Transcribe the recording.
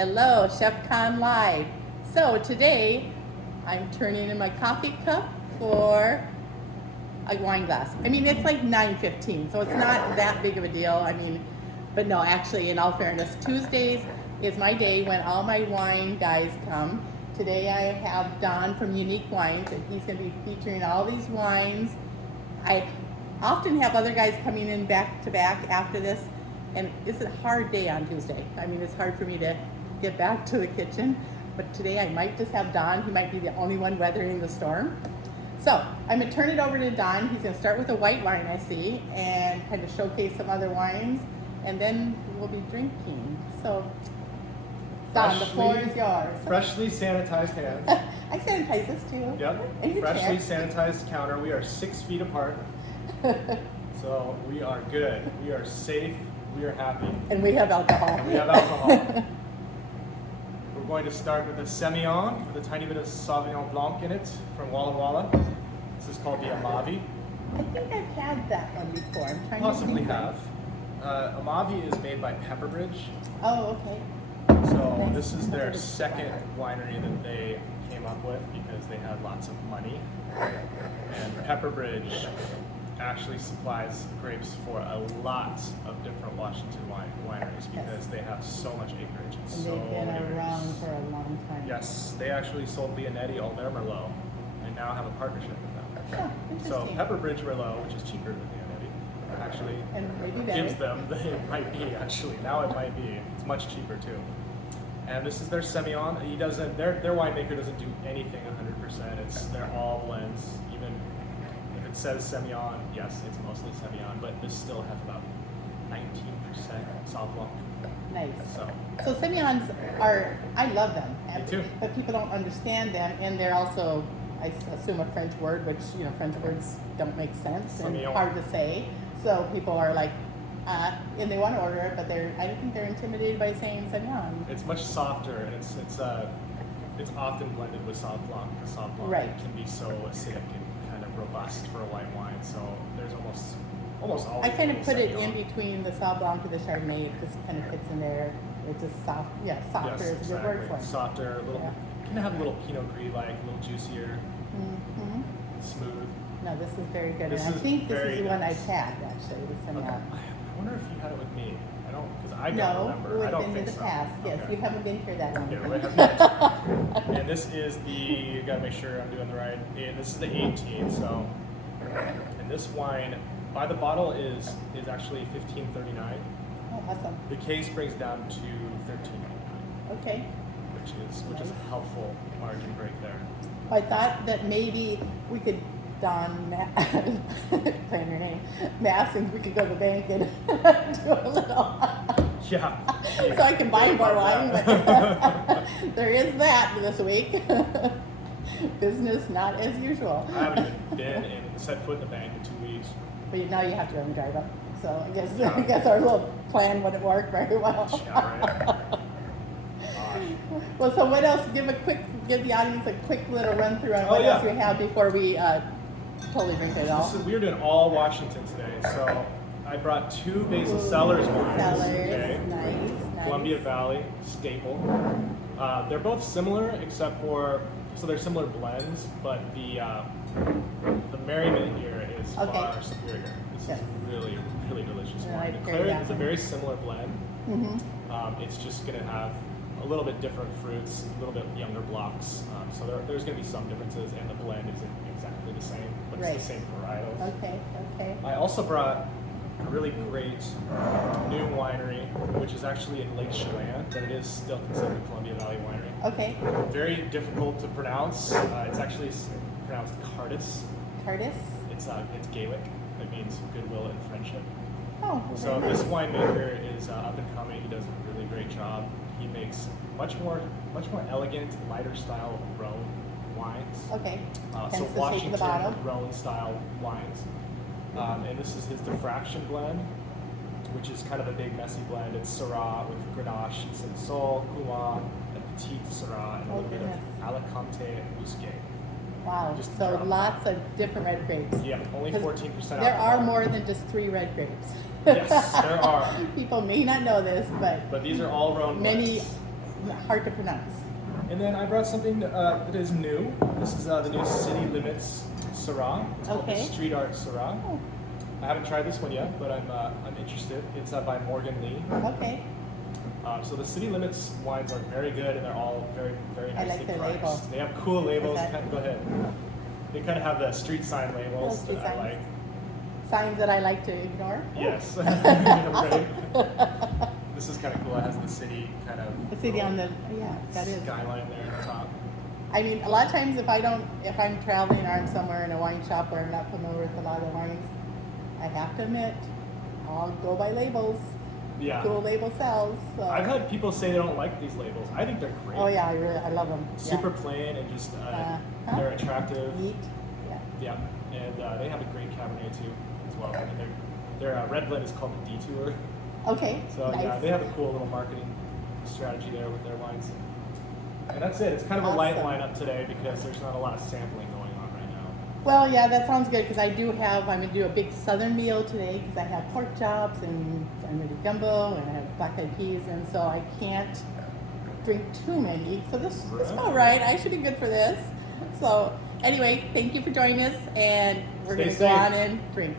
Hello, Chef Khan Live. So today I'm turning in my coffee cup for a wine glass. I mean, it's like 9:15, so it's not that big of a deal. But no, actually, in all fairness, Tuesdays is my day when all my wine guys come. Today I have Don from Unique Wines, and he's going to be featuring all these wines. I often have other guys coming in back to back after this, and it's a hard day on Tuesday. I mean, it's hard for me to get back to the kitchen, but today I might just have Don. He might be the only one weathering the storm. So I'm going to turn it over to Don. He's going to start with a white wine, I see, and kind of showcase some other wines, and then we'll be drinking. So Don, the floor is yours. Freshly sanitized hands. I sanitize this too. Yep. And your Freshly chair. sanitized counter. We are 6 feet apart. So we are good. We are safe. We are happy. And we have alcohol. We have alcohol. We're going to start with a Semillon with a tiny bit of Sauvignon Blanc in it from Walla Walla. This is called the Amavi. I think I've had that one before. I'm trying Possibly to think. have. Amavi is made by Pepperbridge. Oh, okay. So Nice. this is their second winery that they came up with because they had lots of money. And Pepperbridge actually supplies grapes for a lot of different Washington wineries because they have so much acreage. And So they've been many around grapes. for a long time. Yes, they actually sold Leonetti all their Merlot and now have a partnership with them. Oh, So interesting. Pepperbridge Merlot, which is cheaper than Leonetti, actually And maybe better. gives them, it might be actually, now it might be, it's much cheaper too. And this is their Semillon. He doesn't, their winemaker doesn't do anything 100%. They're all blends. Even if it says Semillon, yes, it's mostly Semillon, but this still has about 19% Sauv Blanc. Nice. So So Semillons are, I love them. Me too. But people don't understand them, and they're also, I assume, a French word, which, French words don't make sense and Semillon. hard to say. So people are like, and they want to order it, but I think they're intimidated by saying Semillon. it's much softer, and it's often blended with Sauv Blanc because Sauv Blanc Right. can be so acidic and kind of robust for a white wine. So there's almost always. I kind of a put it Semillon. in between the Sauv Blanc and the Chardonnay. It just kind of fits in there. It's just soft. Yeah, softer Yes, is a good word exactly. for it. Softer, a little. Yeah. Can have a little Pinot Gris like, a little juicier, Mm-hmm. smooth. No, this is very good. This And I is think this very is the one nice. I've had, actually, the Semillon. I wonder if you had it with me. I don't, because I don't No, remember. it would I have don't been in think the so. past. Yes, Okay. you haven't been here that long. Yeah, we have not. And this is you gotta make sure I'm doing the right. This is the 18. So, and this wine by the bottle is actually $15.39. Oh, awesome. The case brings down to $13.99, Okay. which is a helpful margin break there. I thought that maybe we could Don, plan your name, Mass, and we could go to the bank and do a little. Yeah. So I can buy more wine, but there is that this week. Business not as usual. I haven't even been and set foot in the bank in 2 weeks. But now you have to go and drive up. So I guess our little plan wouldn't work very well. Yeah, right. Gosh. Well, so what else? Give the audience a quick little run through on Oh, what yeah. else we have before we totally drink it all. We're doing all Washington today, so I brought 2 Basil Cellars wines. Cellars, Okay. nice. Columbia Valley staple. They're both similar, except for they're similar blends, but the merriment here is far superior. This Yes. is really, really delicious Yeah, wine. I've The heard Claret that is a one. very similar blend. Mm-hmm. It's just going to have a little bit different fruits, a little bit younger blocks. So there's going to be some differences, and the blend isn't exactly the same, but Right. it's the same varietals. Okay. I also brought a really great new winery, which is actually in Lake Chelan, but it is still considered a Columbia Valley winery. Okay. Very difficult to pronounce. It's actually pronounced Cardis. Cardis? It's Gaelic. It means goodwill and friendship. Oh, So very this nice. winemaker is up and coming. He does a really great job. He makes much more elegant, lighter style Rhone wines. Okay. So Hence the shape of the Washington bottle. Rhone style wines. And this is his diffraction blend, which is kind of a big messy blend. It's Syrah with Grenache, Cinsault, Coulant, and Petit Syrah, and a Oh, little bit goodness. of Alicante and Muscat. Wow. Just So drop lots of different red grapes. Yeah, only 'Cause 14% There alcohol. are more than just 3 red grapes. Yes, there are. People may not know this, but But these are all Rhone many blends. hard to pronounce. And then I brought something that is new. This is the new City Limits Syrah. It's called the Okay. Street Art Syrah. Oh, I haven't tried this one yet, but I'm interested. It's by Morgan Lee. okay. So the City Limits wines are very good, and they're all very, very I nicely like their priced. labels. They have cool labels. Okay. Go ahead. They kind of have the street sign labels Oh, street that I signs. like. Signs that I like to ignore. Yes. Awesome. This is kind of cool. It has the city kind of The city on the, yeah, that is. skyline there at the top. I mean, a lot of times if I'm traveling or I'm somewhere in a wine shop where I'm not familiar with a lot of the wines, I have to admit, I'll go by labels. Yeah. Cool label sells. So. I've had people say they don't like these labels. I think they're great. Oh yeah, I love them. Super plain and just they're attractive. Neat. Yeah. Yeah, and they have a great Cabernet too as well. And their red blend is called the Detour. Okay. So nice. yeah, they have a cool little marketing strategy there with their wines. And that's it. It's kind of a light Awesome. lineup today because there's not a lot of sampling going on right now. Well, yeah, that sounds good because I'm going to do a big southern meal today because I have pork chops and I'm going to do gumbo and I have black eyed peas, and so I can't drink too many. So this is all right. I should be good for this. So anyway, thank you for joining us, and we're Stay going to go safe. on and drink.